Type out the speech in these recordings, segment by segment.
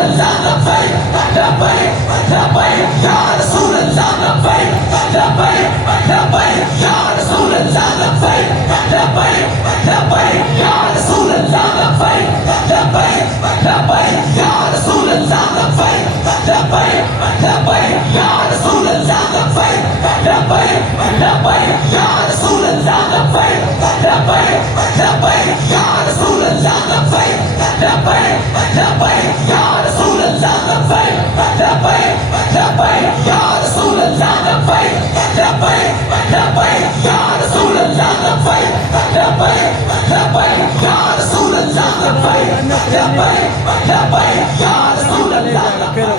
अल्लाह लब्बैक लब्बैक लब्बैक या रसूल अल्लाह लब्बैक लब्बैक लब्बैक या रसूल अल्लाह लब्बैक लब्बैक लब्बैक या रसूल अल्लाह लब्बैक लब्बैक लब्बैक या रसूल अल्लाह लब्बैक लब्बैक लब्बैक या रसूल अल्लाह लब्बैक लब्बैक लब्बैक या रसूल अल्लाह लब्बैक लब्बैक लब्बैक या रसूल अल्लाह लब्बैक लब्बैक लब्बैक या रसूल अल्लाह लब्बैक लब्बैक लब्बैक या रसूल अल्लाह लब्बैक लब्बैक लब्बैक या रसूल अल्लाह लब्बैक लब्बैक लब्बैक या रसूल अल्लाह लब्बैक लब्बैक लब्बैक या रसूल अल्लाह लब्बैक।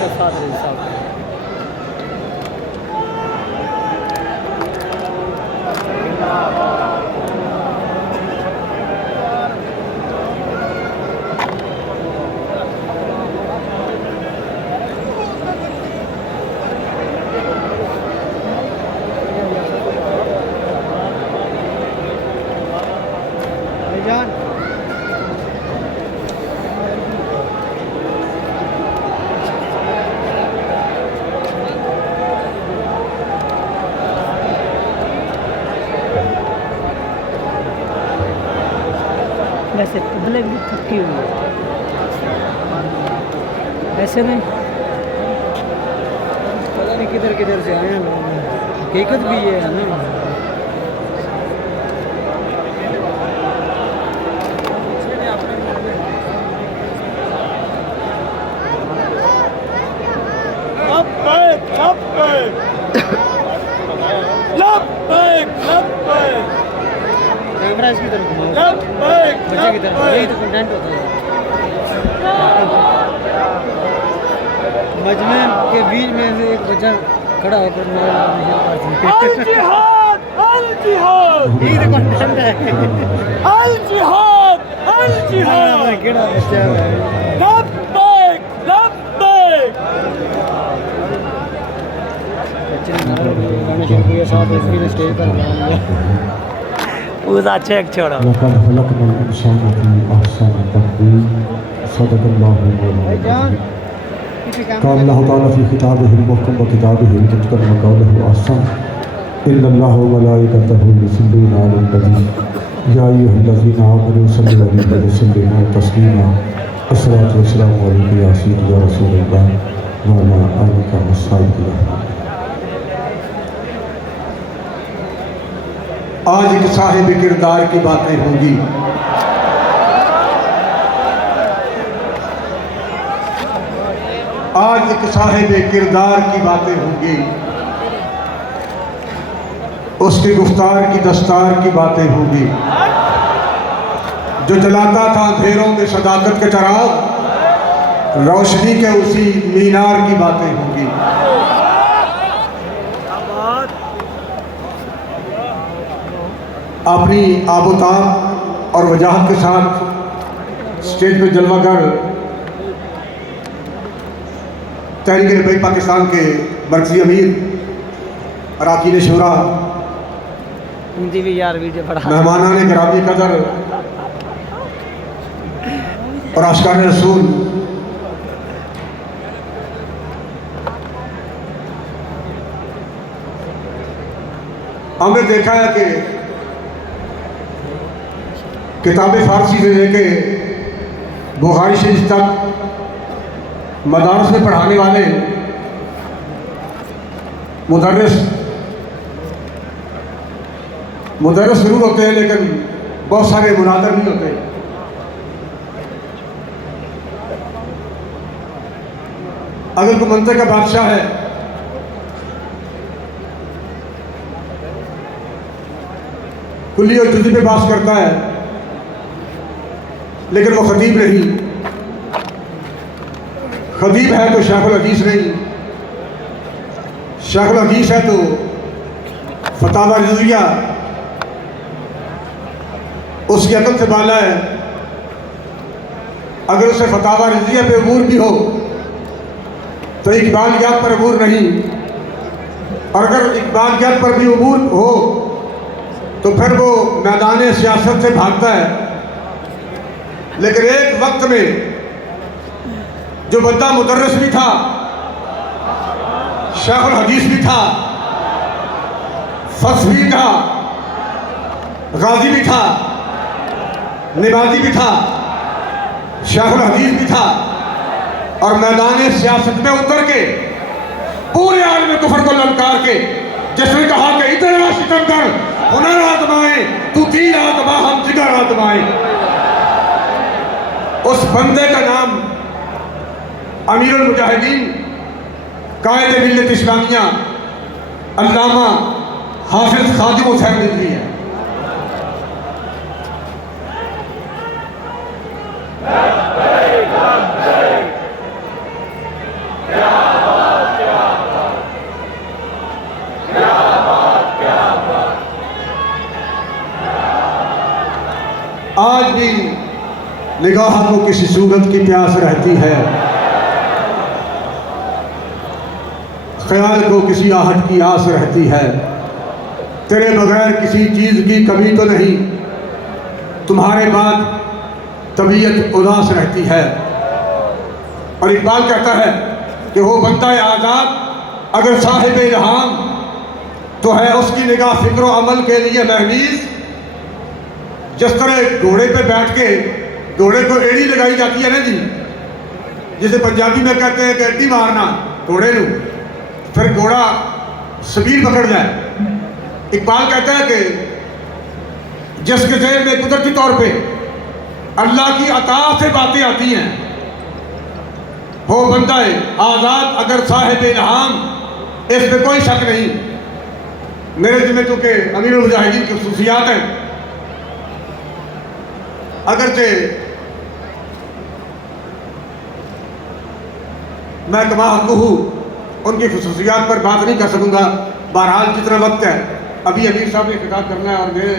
वैसे तबले भी थकी हुई है, ऐसे में पता नहीं किधर किधर से आए हैं लोग, हकीकत भी ये है ना। कैमरा इसकी तरफ घुमाओ, बच्चे की तरफ, यही तो कंटेंट होता है। मजमे के बीच में से एक बच्चा खड़ा होकर अल जिहाद अल जिहाद, यही तो कंटेंट है। अल जिहाद अल जिहाद, केड़ा बच्चा है, लब्बैक लब्बैक। बच्चे ने गाने शुरू किया, साथ में स्टेज पर गाना लिया। पूरा चेक छोड़ा। लक़द ख़लक़नल इंसान फ़ी अहसनि तक़वीम, सदक़ल्लाहुल मौलाना अज़ीम। क़ाल अल्लाहु तआला फ़ी किताबिहिल मुहकम व किताबिहिल मुतक़न व क़ौलुहु अहसन, इन्नल्लाह व मलाइकतहु युसल्लूना अलन नबी या अय्युहल्लज़ीना आमनू सल्लु अलैहि व सल्लिमू तस्लीमा। अस्सलातु वस्सलामु अलैका या सय्यदी या रसूलल्लाह व अला आलिका व अस्हाबिका। आज एक साहिब किरदार की बातें होंगी। आज एक साहिब किरदार की बातें होंगी, उसकी गुफ्तार की दस्तार की बातें होंगी। जो जलाता था अंधेरों में सदाकत के चराग, रोशनी के उसी मीनार की बातें होंगी। अपनी आबोताब और वजाहत के साथ स्टेज पर जलवागर तहरीक पाकिस्तान के मरकज़ी अमीर अरकान शुरा, उनकी भी यार वीडियो बड़ा मेहमानान गिरामी कदर और आशिकान रसूल, हमने देखा है कि किताब फ़ारसी से लेके बुखारी शरीफ तक मदारस में पढ़ाने वाले मुदर्रिस ज़रूर होते हैं, लेकिन बहुत सारे मुनादर नहीं होते। अगर कोई मंतक़ का बादशाह है, कुल्ली और जुज़ी पे बात करता है, लेकिन वो खतीब नहीं, खतीब है तो शेखुल हदीस नहीं, शेखुल हदीस है तो फतावा रिज़विया उसकी अकल से बाला है। अगर उसे फतावा रिज़विया पे अबूर भी हो तो इक़बालियात पर अबूर नहीं, और अगर इक़बालियात पर भी अबूर हो तो फिर वो मैदान सियासत से भागता है। लेकिन एक वक्त में जो बंदा मुदर्रिस भी था, शेखुल हदीस भी था, फस्वी था, गाजी भी था, निमाजी भी था, शेखुल हदीस भी था, और मैदान सियासत में उतर के पूरे आलम कुफर को ललकार के जिसने कहा कि इतना सितम कर, हुनर आजमाए, तू तीर आजमा, हम जिगर आजमाए, उस बंदे का नाम अमीरुल मुजाहिदीन कायद मिल्लत इस्लामिया अल्लामा हाफिज खादिम हुसैन रिजवी है। आज भी निगाह को किसी सूरत की प्यास रहती है, ख्याल को किसी आहट की आस रहती है, तेरे बगैर किसी चीज़ की कमी तो नहीं, तुम्हारे बाद तबीयत उदास रहती है। और इकबाल कहता है कि वो बंदा आज़ाद अगर साहिब इल्हाम तो है उसकी निगाह फिक्र अमल के लिए महवीज। जिस तरह घोड़े पे बैठ के घोड़े को एड़ी लगाई जाती है ना जी, जिसे पंजाबी में कहते हैं कि एड़ी मारना घोड़े को, फिर घोड़ा सबील पकड़ जाए। इकबाल कहता है कि जिसके ज़हन में कुदरती तौर पे अल्लाह की अता से बातें आती हैं, वो बंदा है आज़ाद अगर साहिब इल्हाम, इसमें कोई शक नहीं। मेरे जिम्मे चूँकि अमीरुल मुजाहिदीन की खुसूसियात हैं, अगरचे मैं कमा हूँ उनकी खुसूसियात पर बात नहीं कर सकूँगा। बहरहाल जितना वक्त है, अभी अमीर साहब ने खिताब करना है और मेरे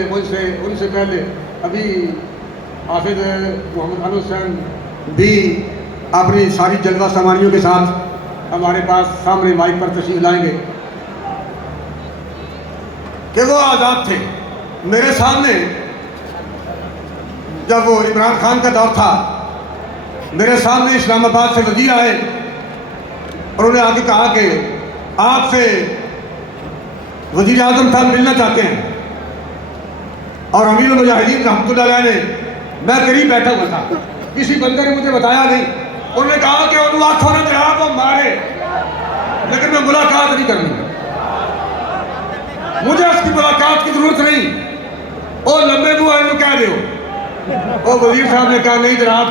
उनसे पहले अभी हाफिज मोहम्मद अनस हुसैन भी अपनी सारी जलवा सामानियों के साथ हमारे पास सामने माइक पर तशरीफ लाएंगे कि वो आज़ाद थे। मेरे सामने जब वो इमरान खान का दौर था, मेरे सामने इस्लामाबाद से वजीर आए और उन्हें आके कहा कि आपसे वजीर आज़म साहब मिलना चाहते हैं। और अमीरुल मुजाहिदीन रहमतुल्लाह अलैह ने, मैं करीब बैठा हुआ था, किसी बंदे ने मुझे बताया नहीं, उन्होंने कहा कि उन आँखों ने जनाब वो मारे, लेकिन मैं मुलाकात नहीं करनी, मुझे उसकी मुलाकात की जरूरत नहीं। ओ लंबे मुँह इन्हों कह दो। वो वजीर साहब ने कहा नहीं जनाब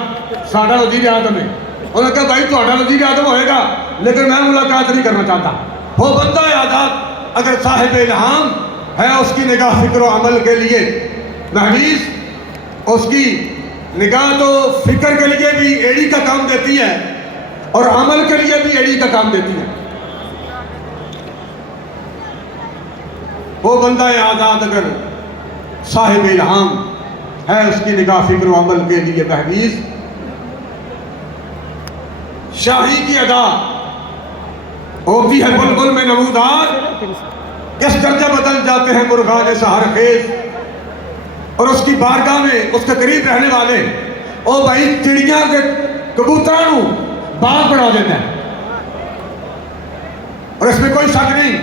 साडा वजीर आज़म है। उन्होंने कहा भाई थोड़ा वजीर आज़म होएगा, लेकिन मैं मुलाकात नहीं करना चाहता। वो बंदा है आज़ाद अगर साहिब इल्हाम है, उसकी निगाह फिक्र अमल के लिए महवीज, उसकी निगाह तो फिक्र के लिए भी एड़ी का काम देती है और अमल के लिए भी एड़ी का काम देती है। वो बंदा है आज़ाद अगर साहिब इल्हाम है, उसकी निगाह फिक्र अमल के लिए महवीज। शाही की अदा होती है बुलबुल में नमूदार, किस दर्जा बदल जाते हैं मुर्गान सहर खेज। और उसकी बारगाह में उसके करीब रहने वाले ओ भाई चिड़िया के कबूतरों बाग बढ़ा देते हैं। और इसमें कोई शक नहीं,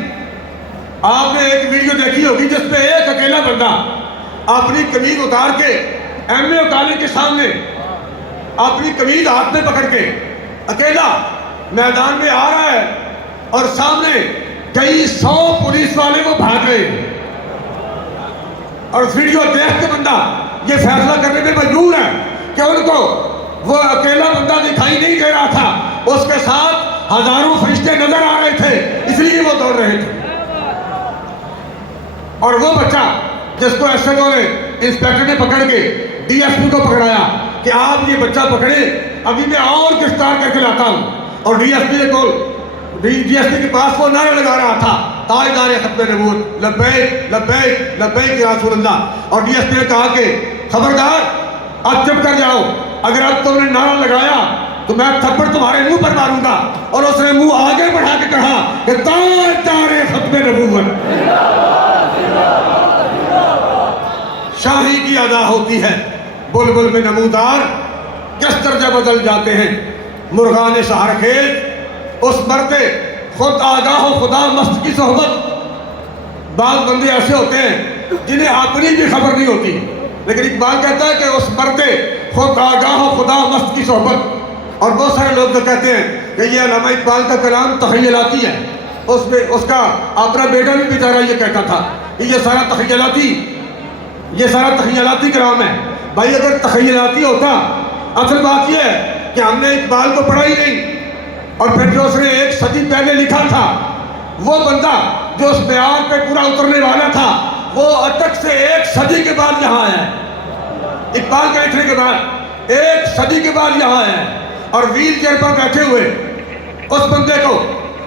आपने एक वीडियो देखी होगी जिसमें एक अकेला बंदा अपनी कमीज उतार के एमए उतारने के सामने अपनी कमीज हाथ में पकड़ के अकेला मैदान में आ रहा है और सामने कई 100 पुलिस वाले वो भाग रहे हैं। और वीडियो देख के बंदा ये फैसला करने में मजबूर है कि उनको वो अकेला बंदा दिखाई नहीं दे रहा था, उसके साथ हजारों फरिश्ते नजर आ रहे थे, इसलिए वो दौड़ रहे थे। और वो बच्चा जिसको एसएचओ ने इंस्पेक्टर ने पकड़ के डीएसपी को पकड़ाया कि आप ये बच्चा पकड़े, अभी मैं और गिरफ्तार करके लाता हूँ। और डीएसपी के पास वो नारा लगा रहा था ताजदार खत्म नबूवत लब्बैक लब्बैक लब्बैक या रसूल अल्लाह। और डीएसपी ने कहा कि खबरदार अब चुप कर जाओ, अगर अब तुमने नारा लगाया तो मैं थप्पड़ तुम्हारे मुंह पर मारूंगा। और उसने मुंह आगे बढ़ा के कहा कि ताजदार खत्म नबूवत। शाही की अदा होती है बुलबुल में नमूदार, किस दर्जा बदल जाते हैं मुर्गान शहर खेत उस मर्द खुद आगाह खुदा मस्त की सोहबत। बाल बंदे ऐसे होते हैं जिन्हें अपनी भी खबर नहीं होती, लेकिन इकबाल कहता है कि उस मर्द खुद आगाह खुदा मस्त की सोहबत। और बहुत सारे लोग तो कहते हैं कि ये अल्लामा इकबाल का कलाम तखयलाती है, उसमें उसका अपना बेटा भी बेचारा ये कहता था कि ये सारा तखयलाती कलाम है। भाई अगर तखयलाती होता, असल बात यह है कि हमने इकबाल को पढ़ा ही नहीं, और फिर जो उसने एक सदी पहले लिखा था, वो बंदा जो उस बयान पे पूरा उतरने वाला था, वो अटक से एक सदी के बाद यहाँ आया है। इकबाल के लिखने के बाद एक सदी के बाद यहाँ आया है, और व्हील चेयर पर बैठे हुए उस बंदे को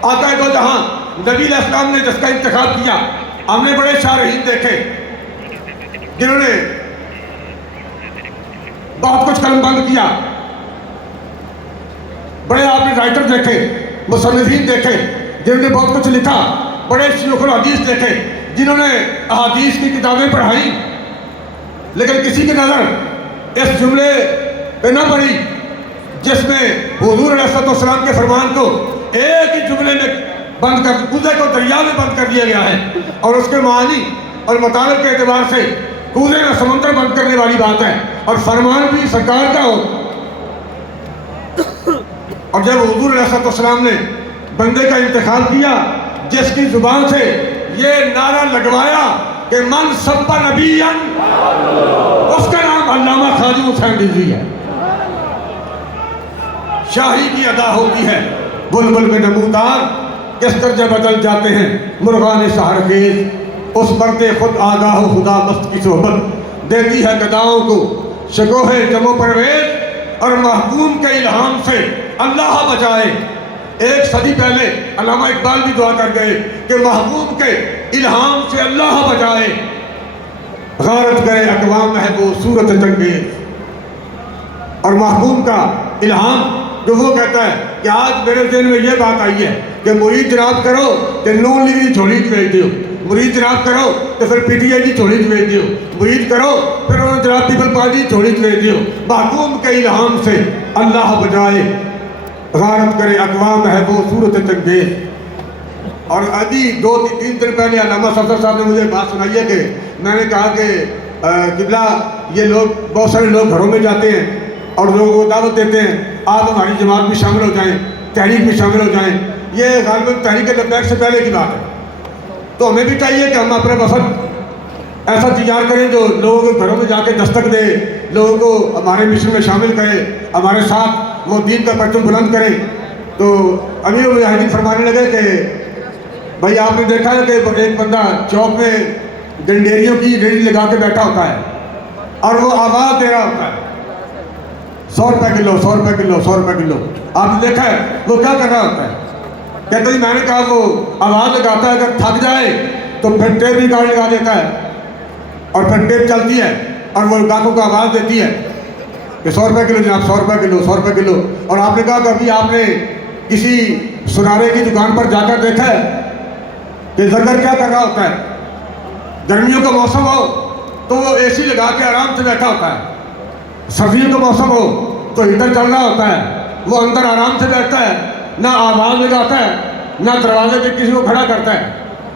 आका दो जहां नबी अलैहिस्सलाम ने जिसका इंतखाब किया। हमने बड़े शारहीन देखे जिन्होंने बहुत कुछ कलमबंद किया, बड़े आपने राइटर देखे, मुसन्निफीन देखे जिन्होंने बहुत कुछ लिखा, बड़े शयूखुल हदीस देखे जिन्होंने अहादीस की किताबें पढ़ाई, लेकिन किसी की नजर इस जुमले पे न पड़ी जिसमें हुजूर अलैहिस्सलाम के फरमान को एक ही जुमले में बंद कर, कूदे को दरिया में बंद कर दिया गया है, और उसके मानी और मतलब के एतबार से कूदे में समुद्र बंद करने वाली बात है, और फरमान भी सरकार का हो। और जब हुजूर अलैहिस्सलाम ने बंदे का इंतखाब किया जिसकी जुबान से ये नारा लगवाया कि मन सब्बा नबीयन, उसका नाम अल्लामा ख्वाजा हुसैन रिजवी है। शाही की अदा होती है बुलबुल में नमूदार, किस तरह बदल जाते हैं मुर्गान शहर खेज। उस मर्द खुद आगाह खुदा मस्त की सोहबत देती है गदाओं को शकोहे जमो परवेज, और महबूब के इल्हाम से अल्लाह बचाए। एक सदी पहले अल्लामा इकबाल भी दुआ कर गए कि महबूब के इल्हाम से अल्लाह बचाए। गारत करे अकवाम है वो सूरत जंगेज, और महबूब का इल्हाम जो वो कहता है कि आज मेरे दिल में ये बात आई है कि मुरीद जनाब करो तो नून लीग की झोली भेज दो, मुरीद जनाब करो तो फिर पीटीआई की झोली भेज दो, मुरीद करो फिर उन्होंने जनाब पीपल पार्टी की झोली भेज दो। महबूब के इल्हाम से अल्लाह बचाए, गारत करे अकवाम है वो सूरत तंगेज। और अभी 2-3 दिन पहले अल्लामा सफदर साहब ने मुझे बात सुनाई है कि मैंने कहा कि किबला ये लोग बहुत सारे लोग घरों में जाते हैं और लोगों को दावत देते हैं आप हमारी जमात में शामिल हो जाएं, तहरीक में शामिल हो जाएं। ये गालिबन तहरीक लब्बैक से पहले की बात है। तो हमें भी चाहिए कि हम अपने वफद ऐसा तैयार करें जो लोगों के घरों में जाके दस्तक दे, लोगों को हमारे मिशन में शामिल करे, हमारे साथ वो दीन का परचम बुलंद करें। तो अमीर मुजाहिदीन फरमाने लगे कि भाई आपने देखा है कि एक बंदा चौक में डंडेरियों की रेडी लगा के बैठा होता है और वो आवाज़ दे रहा होता है 100 रुपये किलो, 100 रुपये किलो, 100 रुपये किलो। आपने देखा है वो क्या कर रहा होता है? कहते जी मैंने कहा वो आवाज़ लगाता है, अगर थक जाए तो फिर टेप निकाल लगा देता है, और फिर टेप चलती है और वो ग्राहकों को आवाज़ देती है कि 100 रुपये किलो जनाब, 100 रुपये किलो, 100 रुपये किलो। और आपने कहा कभी आपने किसी सुनारे की दुकान पर जाकर देखा है कि जरगर क्या कर रहा होता है? गर्मियों का मौसम हो तो वो एसी लगा के आराम से बैठा होता है, सर्दियों का मौसम हो तो हीटर चल रहा होता है, वो अंदर आराम से बैठता है, ना आवाज़ लगाता है, ना दरवाजे पे किसी को खड़ा करता है।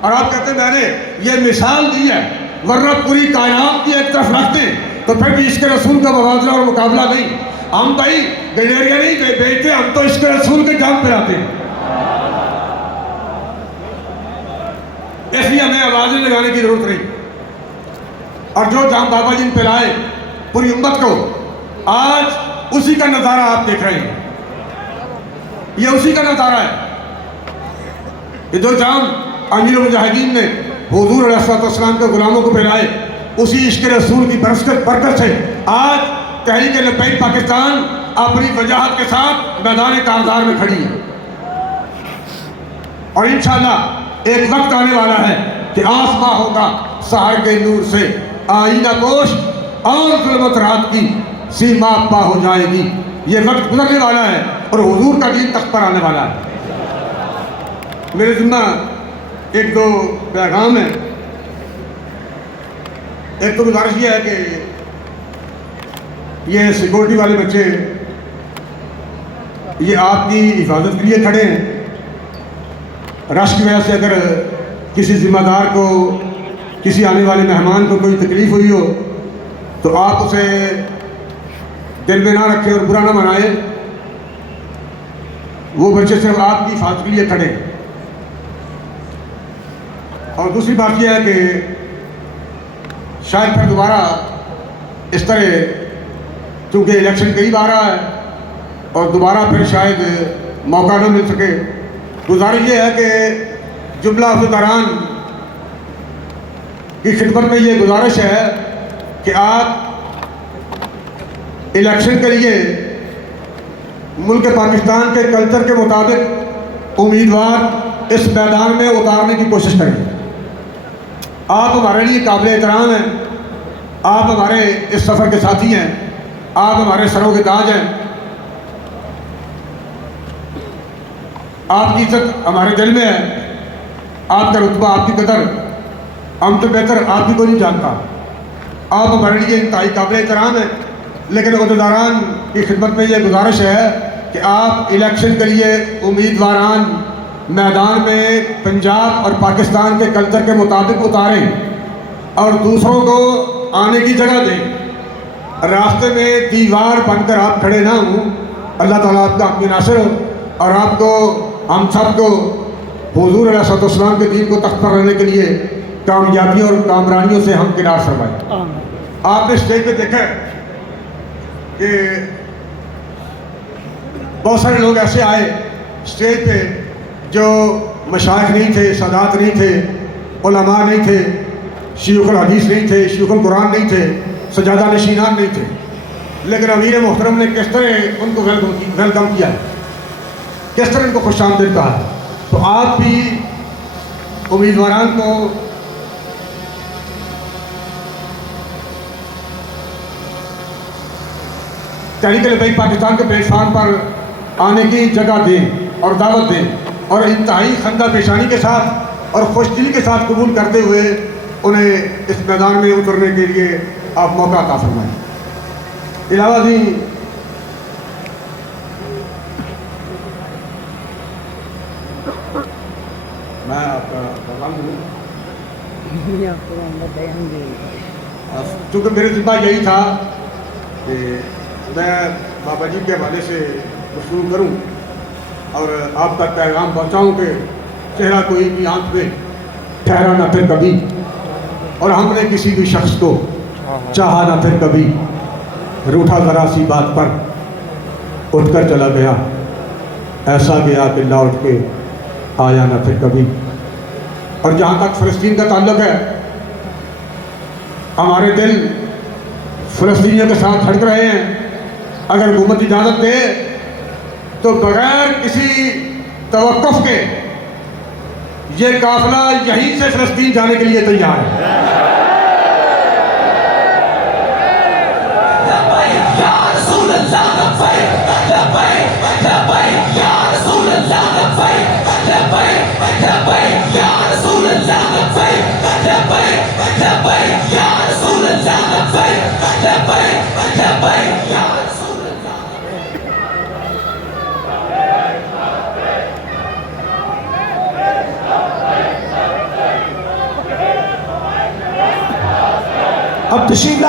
और आप कहते हैं मैंने ये मिसाल दी है, वरना पूरी कायनात की एक तरफ रखते तो फिर भी इश्क रसूल का मुकाबला और मुकाबला नहीं। हम भाई गलेरिया नहीं बेचते, हम तो इश्क रसूल के जाम पे आते हैं। इसलिए हमें आवाज़ें लगाने की जरूरत नहीं। और जो जाम बाबा जी ने पिलाए पूरी उम्मत को, आज उसी का नज़ारा आप देख रहे हैं। ये उसी का नज़ारा है कि जो जाम अमीर मुजाहिदीन ने हुजूर अलैहिस्सलाम के गुलामों को पिलाए, उसी इश्क रसूल की बरकत से आज तहरीक लब्बैक पाकिस्तान अपनी वजाहत के साथ मैदान कारज़ार में खड़ी है। और इंशाअल्लाह एक वक्त आने वाला है कि आसमां होगा सहर के नूर से, आईना पोश और जुल्मत रात की सीमा पा हो जाएगी। ये वक्त गुजरने वाला है और हुजूर का दीन तख्त पर आने वाला है। मेरे जिम्मा 1-2 पैगाम है। एक तो गुजारिश ये है कि ये सिक्योरिटी वाले बच्चे ये आपकी हिफाजत के लिए खड़े हैं। रश की वजह से अगर किसी जिम्मेदार को, किसी आने वाले मेहमान को कोई तकलीफ़ हुई हो तो आप उसे दिल में ना रखें और बुरा ना मनाएं। वो बच्चे सिर्फ आपकी हिफाजत के लिए खड़े हैं। और दूसरी बात यह है कि शायद फिर दोबारा इस तरह, चूँकि इलेक्शन कई बार आ है और दोबारा फिर शायद मौका न मिल सके, गुजारिश ये है कि जुमला हुक्मरान की खिदमत में ये गुजारिश है कि आप इलेक्शन के लिए मुल्क पाकिस्तान के कल्चर के मुताबिक उम्मीदवार इस मैदान में उतारने की कोशिश करें। आप हमारे लिए काबिल एहतराम हैं, आप हमारे इस सफ़र के साथी हैं, आप हमारे सरों के ताज हैं। आपकी इज्जत हमारे दिल में है, आपका रुतबा, आपकी कदर हम तो बेहतर आपकी को नहीं जानता। आप हमारे लिए इंतहाई काबिल एहतराम हैं, लेकिन अहदेदारान की खिदमत में ये गुजारिश है कि आप इलेक्शन के लिए उम्मीदवारान मैदान में पंजाब और पाकिस्तान के कल्चर के मुताबिक उतारें और दूसरों को आने की जगह दें। रास्ते में दीवार बनकर आप खड़े ना हों। अल्लाह ताला आपका आपकी नासिर हो और आपको, हम सबको हुजूर अलैहिस्सलाम के दीन को तख्त पर रहने के लिए कामयाबियों और कामरानियों से हम किनार फरमाएं। आपने स्टेज पे देखा कि बहुत सारे लोग ऐसे आए स्टेज पे जो मशाइख नहीं थे, सादात नहीं थे, उलमा नहीं थे, शयूखुल हदीस नहीं थे, शयूखुल कुरान नहीं थे, सजादा नशीनान नहीं थे, लेकिन अमीर मोहतरम ने किस तरह उनको वेलकम किया है, किस तरह उनको खुशामदीद कहा है। तो आप भी उम्मीदवारान को तहरीक-ए-लिबाई पाकिस्तान के प्लेटफार्म पर आने की जगह दें और दावत दें और इंतहाई खंदा पेशानी के साथ और खुशदिली के साथ कबूल करते हुए उन्हें इस मैदान में उतरने के लिए आप मौका अता फरमाएं। इलावा दी मैं आपका पैगाम दूँ, चूँकि मेरे जिम्मा यही था कि मैं बाबा जी के हवाले से शुरू करूं और आप तक पैगाम पहुंचाऊं कि चेहरा कोई भी आंख में ठहरा न फिर कभी, और हमने किसी भी शख्स को चाहा न फिर कभी, रूठा जरा सी बात पर उठकर चला गया, ऐसा गया कि लौट के आया न फिर कभी। और जहाँ तक फ़लस्तीन का ताल्लुक़ है, हमारे दिल फ़लस्तीनियों के साथ धड़क रहे हैं। अगर हुकूमत इजाज़त दे तो बगैर किसी तवक्कुफ़ के ये काफ़िला यहीं से फ़लस्तीन जाने के लिए तैयार है। अब तशरीफ